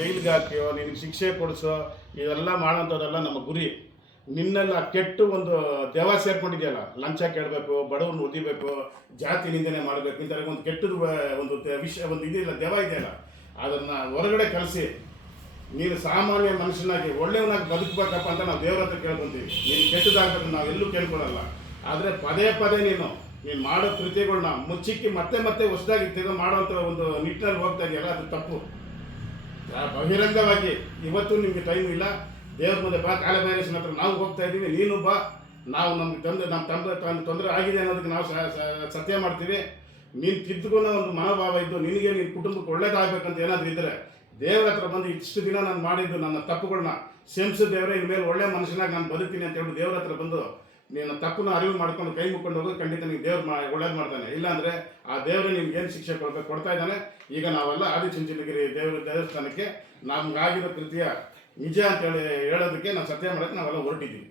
ಜೈಲಿಗೆ ಹಾಕಿಯೋ ನಿನಗೆ ಶಿಕ್ಷೆ ಕೊಡಿಸೋ, ಇದೆಲ್ಲ ಮಾಡೋಂಥದ್ದೆಲ್ಲ ನಮ್ಮ ಗುರಿ. ನಿನ್ನೆಲ್ಲ ಕೆಟ್ಟು ಒಂದು ದೇವ ಸೇರ್ಕೊಂಡಿದೆಯಲ್ಲ, ಲಂಚ ಕೇಳಬೇಕು ಬಡವ್ರನ್ನ ಉದಿಬೇಕು ಜಾತಿ ನಿಂದನೆ ಮಾಡಬೇಕು ಇಂಥ ಒಂದು ಕೆಟ್ಟದ್ದು ವ- ಒಂದು ವಿಷಯ ಒಂದು ಇದಿಲ್ಲ ದೇವ ಇದೆಯಲ್ಲ, ಅದನ್ನು ಹೊರಗಡೆ ಕಳಿಸಿ. ನೀನು ಸಾಮಾನ್ಯ ಮನುಷ್ಯನಾಗಿ, ಒಳ್ಳೆಯವನಾಗಿ ಬದುಕಬೇಕಪ್ಪ ಅಂತ ನಾವು ದೇವ್ರ ಹತ್ರ ಕೇಳ್ಕೊಂತೀವಿ. ನೀನು ಕೆಟ್ಟದಾಗಬೇಕು ನಾವು ಎಲ್ಲೂ ಕೇಳ್ಕೊಳ್ಳಲ್ಲ ಆದರೆ ಪದೇ ಪದೇ ನೀನು ನೀನು ಮಾಡೋ ಕೃತ್ಯಗಳನ್ನ ಮುಚ್ಚಿಕ್ಕಿ ಮತ್ತೆ ಮತ್ತೆ ಹೊಸದಾಗಿ ತೆಗೆದು ಮಾಡೋಂಥ ಒಂದು ನಿಟ್ಟಿನಲ್ಲಿ ಹೋಗ್ತಾ ಇದೆಯಲ್ಲ, ಅದು ತಪ್ಪು. ಬಹಿರಂಗವಾಗಿ ಇವತ್ತು ನಿಮಗೆ ಟೈಮ್ ಇಲ್ಲ. ದೇವ್ರ ಮುಂದೆ ಬಾ ಭೈರಸನ ಹತ್ರ ನಾವು ಹೋಗ್ತಾ ಇದ್ದೀವಿ. ನೀನು ಬಾ. ನಾವು ನಮ್ಗೆ ತಂದೆ, ನಮ್ಮ ತಂದೆ, ತಂದು, ತೊಂದರೆ ಆಗಿದೆ ಅನ್ನೋದಕ್ಕೆ ನಾವು ಸತ್ಯ ಮಾಡ್ತೀವಿ. ನೀನು ತಿದ್ದುಕೊಂಡ ಒಂದು ಮನೋಭಾವ ಇದ್ದು ನಿನಗೆ ನಿನ್ನ ಕುಟುಂಬಕ್ಕೆ ಒಳ್ಳೇದಾಗಬೇಕಂತ ಏನಾದರೂ ಇದ್ದರೆ ದೇವರ ಹತ್ರ ಬಂದು ಇಷ್ಟು ದಿನ ನಾನು ಮಾಡಿದ್ದು ನನ್ನ ತಪ್ಪುಗಳನ್ನ ಕ್ಷಮಿಸು ದೇವರೇ, ಇನ್ಮೇಲೆ ಒಳ್ಳೆ ಮನುಷ್ಯನಾಗಿ ನಾನು ಬದುಕ್ತೀನಿ ಅಂತ ಹೇಳ್ಬಿಟ್ಟು ದೇವ್ರ ಹತ್ರ ಬಂದು ನೀನು ತಪ್ಪನ ಅರಿವು ಮಾಡ್ಕೊಂಡು ಕೈ ಮುಕ್ಕೊಂಡು ಹೋಗೋದು ಖಂಡಿತ ನಿಮ್ಗೆ ದೇವ್ರು ಮಾ ಒಳ್ಳೇದು ಮಾಡ್ತಾನೆ. ಇಲ್ಲಾಂದರೆ ಆ ದೇವರು ನಿಮ್ಗೆ ಏನು ಶಿಕ್ಷೆ ಕೊಡ್ಬೇಕು ಕೊಡ್ತಾ ಇದ್ದಾನೆ? ಈಗ ನಾವೆಲ್ಲ ಆದಿ ಚುಂಚನಗಿರಿ ದೇವರ ದೇವಸ್ಥಾನಕ್ಕೆ ನಮ್ಗಾಗಿರೋ ಕೃತಿಯ ನಿಜ ಅಂತೇಳಿ ಹೇಳೋದಕ್ಕೆ ನಾವು ಸತ್ಯ ಮಾಡೋಕ್ಕೆ ನಾವೆಲ್ಲ ಹೊರಟಿದ್ದೀವಿ